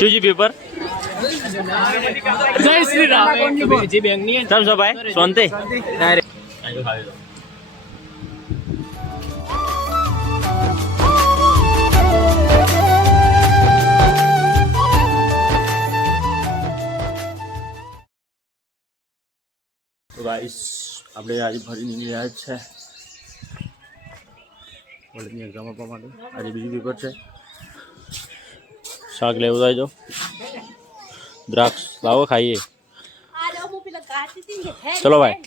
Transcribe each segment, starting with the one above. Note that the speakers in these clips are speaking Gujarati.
શિવજી પેપર જય શ્રી રામ જે બેંક ની ચાલ છો ભાઈ શાંતિ તો ગાઈસ આપણે આજે ફરી નીકળી રહ્યા છે કોલેજની એક્ઝામ આપવા માટે આજે બીજું પેપર છે શાક લેવું જાય જો દ્રાક્ષ લાવો ખાઈએ ચલો ભાઈ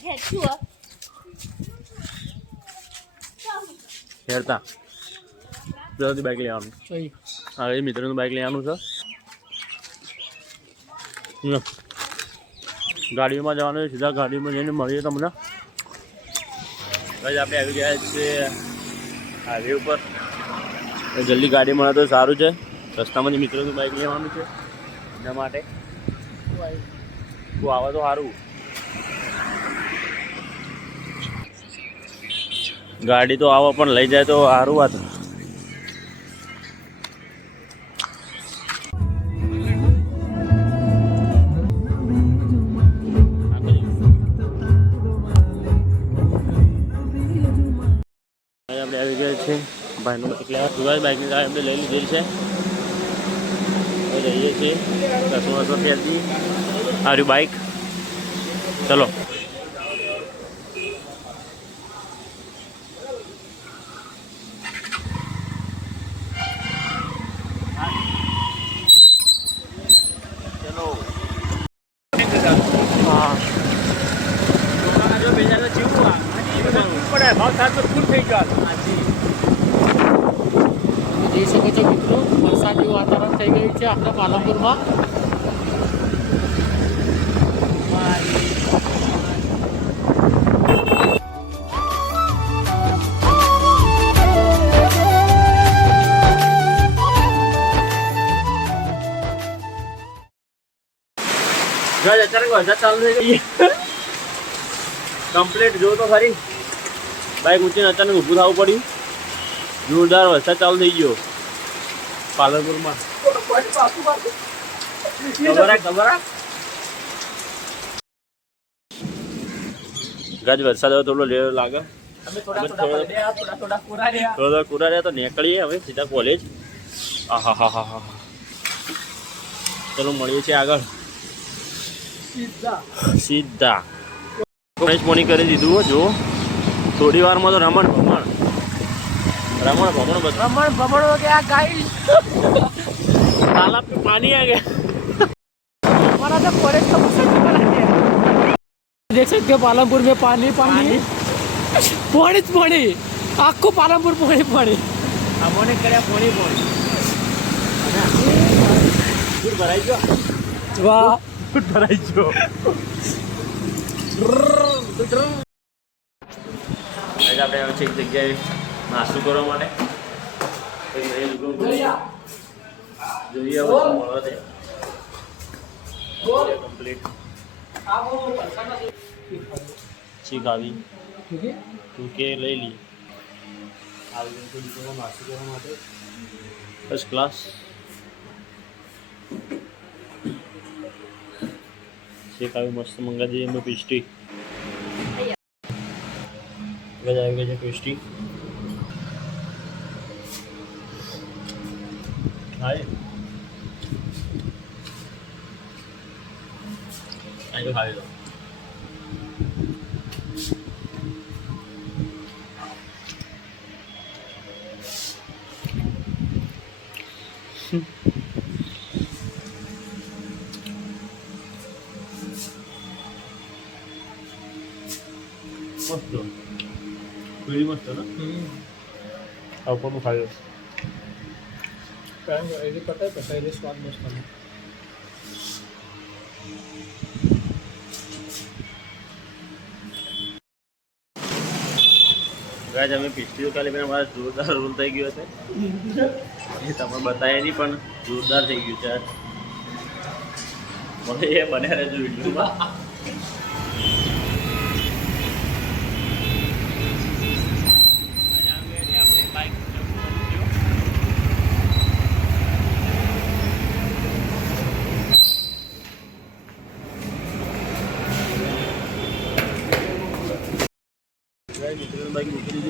હેરતા જલ્દી બાઇક લઈ આવવાનું હા એ મિત્રનું બાઇક લઈ આવવાનું છે ગાડીમાં જવાનું છે સીધા ગાડીમાં જઈને મળીએ તમને ભાઈ આપણે આવી ગયા છીએ હાઈવે ઉપર જલ્દી ગાડી મળે તો સારું છે રસ્તામાં મિત્રોનું બાઇક લેવાનું છે એના માટે તું આવે તો સારું ગાડી તો આવો પણ લઈ જાય તો સારું વાત આપણે આવી ગયા છે ભાઈનું બાઇક લેવા સુરજ બાઇકની ગાડી આપણે લઈ લીધેલી છે જઈએ છીએ કસ્ટમર ત્યાંથી આવ્યું બાઇક ચલો જોઈ શકો છો મિત્રો વરસાદ જેવું વાતાવરણ થઈ ગયું છે આપણા પાલનપુરમાં અચાનક વરસાદ ચાલુ થઈ ગઈ કમ્પ્લીટ જો તો ખરી બાઇક ઊંચીને અચાનક ઊભું થવું પડ્યું જોરદાર વરસાદ ચાલુ થઈ ગયો પાલનપુરમાં ખબર ગાજ વરસાદ હવે થોડો લેવો લાગે થોડા કોરા રહ્યા તો નીકળીએ હવે સીધા કોલેજ હા હા હા હા ચલો મળીએ છીએ આગળ સીધા મોની કરી દીધું જો થોડી વારમાં તો રમણ ભમણ बस रमण भमण हो गया गाइस तालाब में पानी आ गया हमारा तो फॉरेस्ट का मौसम बना गया देख सकते हो पालनपुर में पानी पानी पानी आपको पालनपुर पानी हमने કર્યા પાણી ફૂટ ભરાઈ ગયો વાહ ફૂટ ભરાઈ ગયો આપણે હવે છેક જગ્યાએ નાસ્તો કરવા માટે જોઈએ મળવા દે કમ્પ્લીટ છીક આવી તું કે લઈ લઈએ નાસ્તો કરવા માટે ફર્સ્ટ ક્લાસ છીક આવી મસ્ત મંગા દઈએ અમે પેસ્ટ્રી આવી ગઈ છે પેસ્ટ્રી હાય આજો ખાવી લો મસ્ત પૂરી મસ્ત ના આ પણ ખાયો કારણ કે એ પતા है पहले स्वाद मस्त है ગાજ અમે પિસ્તીઓ કાલે મેં અમારા જોરદાર રોલ થઈ ગયો છે એ તમે બતાવ્યા નહીં પણ જોરદાર થઈ ગયું છે મને એ બન્યા રહેજો વિડીયોમાં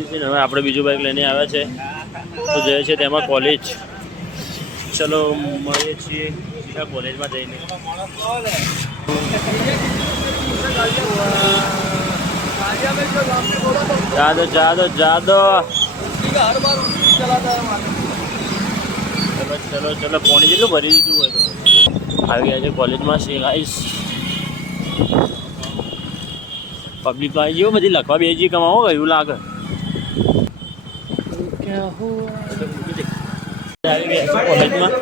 ગઈ છે ને હવે આપણે બીજું બાઇક લઈને આવ્યા છે તો જોઈએ છે તેમાં કોલેજ. ચલો મળીએ છીએ સીધા કોલેજમાં જઈને. જાદો ચલો પોણી જેટલું ભરી દીધું હોય તો આવી ગયા છે કોલેજમાં. ગાઈસ પબ્લિક આવી ગયો બધી લખવા બેજી કમાવો એવું લાગે. આવી ગયા છે કોલેજમાં.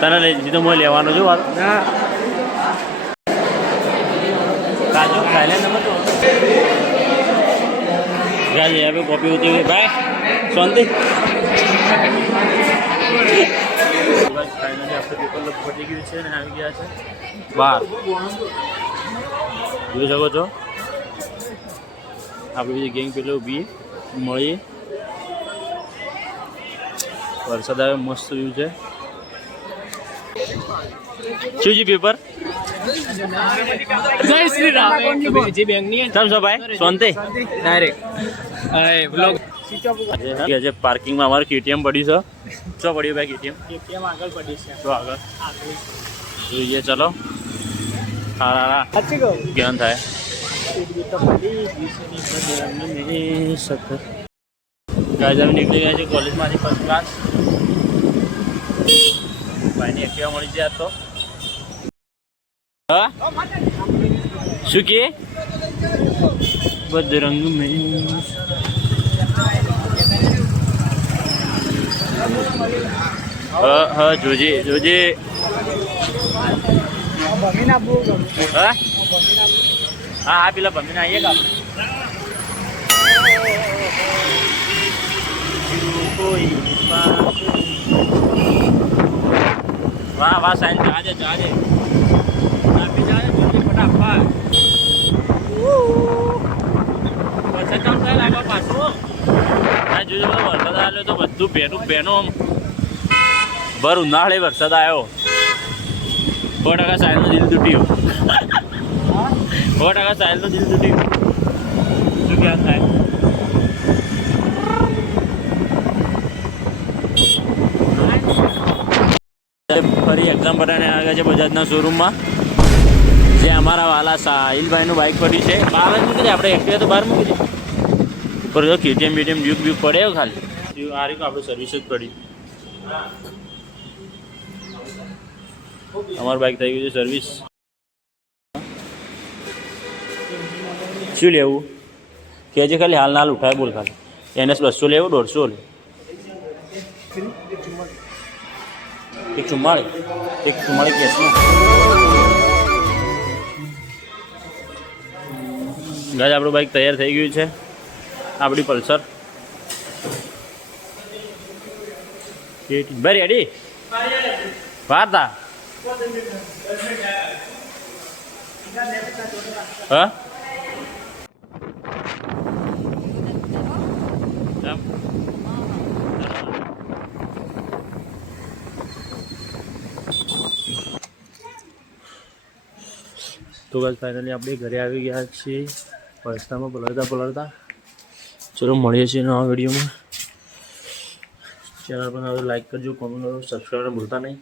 તને લઈ દીધો હું લેવાનો છું વાત કાજુ થાઈલેન્ડ નંબર તો ગાજ यहाँ पे कॉपी होती हुई बाय शांति. ફાઇનલી આપણે પેપર લગ પતી ગયું છે અને આવી ગયા છે બહાર. જોઈ શકો છો આપણી બધી ગેંગ પેલો ઊભી મળીએ. વરસાદ આવે મસ્ત વ્યૂ છે. શું છે પેપર? જય શ્રી રામ. જે બેંક ની તમ છો ભાઈ શાંતિ ડાયરેક્ટ અરે બ્લોગ જે પાર્કિંગમાં અમારું કેટીએમ પડ્યું છે. શું પડ્યું ભાઈ કેટીએમ? કેમ આગળ પડી છે શું આગળ જોઈએ ચલો. હા સાચી કહું જ્ઞાન થાય. ગાય અમે નીકળી ગયા છે કોલેજમાંથી ફર્સ્ટ ક્લાસ. ભાઈની એક્ટિવા મળી જાય તો હા શું કે બજરંગ મેં હા જોજે હા હા પેલા ભમીને આવીએ કા વાહ વાહ સાઈન જાજે આપી જાજે જલ્દી ફટાફટ. વરસાદ ચાલુ થાય લાગવા પાછું. હા જોજો વરસાદ આવ્યો તો બધું બેનું ભર ઉનાળે વરસાદ આવ્યો. 100% સાહેલનું દિલ તૂટ્યું. 100% સાહેલનું દિલ તૂટ્યું. શું ક્યાં થાય ફરી એક્ઝામ પટાને આવ્યા છે બજાજના શોરૂમમાં. જે અમારા વાલા સાહિલભાઈનું બાઇક પડ્યું છે બહાર જ મૂકી દે. આપણે એક્ટિવા તો બહાર મૂકી દે. ઉપર તો કેટીએમ બીટીએમ ડ્યુક પડે ખાલી આ રીતનું આપણું સર્વિસ જ પડી. અમારું બાઇક થઈ ગયું છે સર્વિસ. શું લેવું કે છે ખાલી હાલ ઉઠાય બોલ ખાલી. NS 200 લેવું 150 લે. 144 કેસમાં ગાજ આપણું બાઇક તૈયાર થઈ ગયું છે. આપણી પલ્સર ભાઈ રેડી વાર્તા હા તો બસ ફાઇનલી આપણે ઘરે આવી ગયા છીએ રસ્તામાં પલળતા. ચલો મળીએ છીએ નવા વિડીયોમાં. ચેનલ પર લાઈક કરજો, કોમેન્ટ કરો, સબસ્ક્રાઈબ ભૂલતા નહીં.